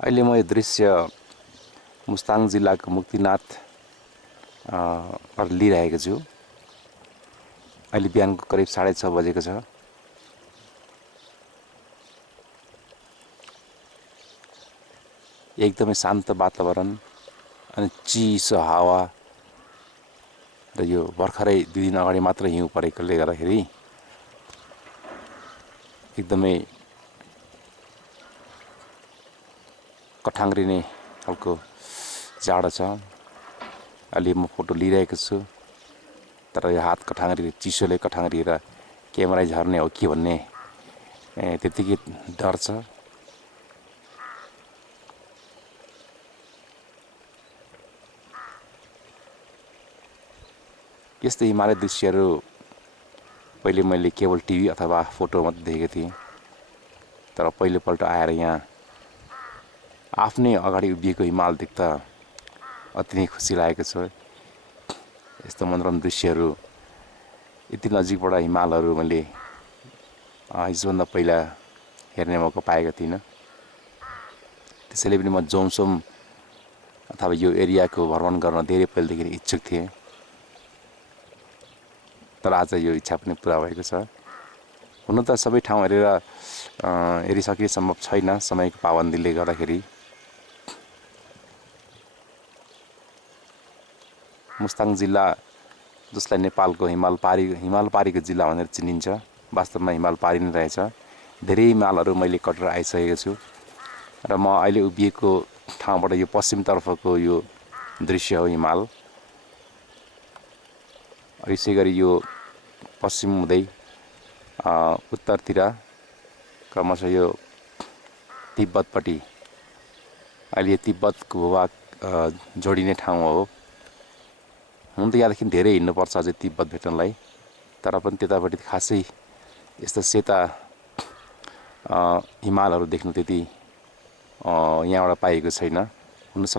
अहिले म यो दृश्य मुस्ताङ जिल्लाको मुक्तिनाथ बाट लिइरहेको छु। अहिले बिहानको करिब 6:30 बजेको छ। एकदमै शान्त वातावरण अनि चिसो हावा र यो भर्खरै 2 दिन अगाडि मात्र हिउँ परेकोले गर्दाखेरि एकदमै कठाङ्ग्रिने खालको जाडो छ। अहिले म फोटो लिइरहेको छु, तर यो हात कठाङ्ग्रिएर चिसोले कठाङ्ग्रिएर क्यामेरा झर्ने हो कि भन्ने त्यतिकै डर छ। यस्तो हिमालय दृश्यहरू पहिले मैले केवल टिभी अथवा फोटो मात्रै देखेको थिएँ, तर पहिलोपल्ट आएर यहाँ आफ्नै अगाडि उभिएको हिमाल देख्दा अति नै खुसी लागेको छ। यस्तो मनोरम दृश्यहरू यति नजिकबाट हिमालहरू मैले हिजोभन्दा पहिला हेर्ने मौका पाएको थिइनँ। त्यसैले पनि म जोमसोम अथवा यो एरियाको भ्रमण गर्न धेरै पहिलेदेखि इच्छुक थिएँ, तर आज यो इच्छा पनि पुरा भएको छ। हुन त सबै ठाउँ हेरिसके सम्भव छैन समयको पाबन्दीले गर्दाखेरि। मुस्ताङ जिल्ला, जसलाई नेपालको हिमालपारीको जिल्ला भनेर चिनिन्छ, वास्तवमा हिमालपारी नै रहेछ। धेरै हिमालहरू मैले कटेर आइसकेको छु र म अहिले उभिएको ठाउँबाट यो पश्चिमतर्फको यो दृश्य हो हिमाल। यसै गरी यो पश्चिम हुँदै उत्तरतिर क्रमशः यो तिब्बतपट्टि, अहिले यो तिब्बतको भूभाग जोडिने ठाउँ हो। हुन त यहाँदेखि धेरै हिँड्नुपर्छ अझै तिब्बत भेट्नलाई, तर पनि त्यतापट्टि खासै यस्तो सेता हिमालहरू देख्नु त्यति यहाँबाट पाइएको छैन। हुन सक्छ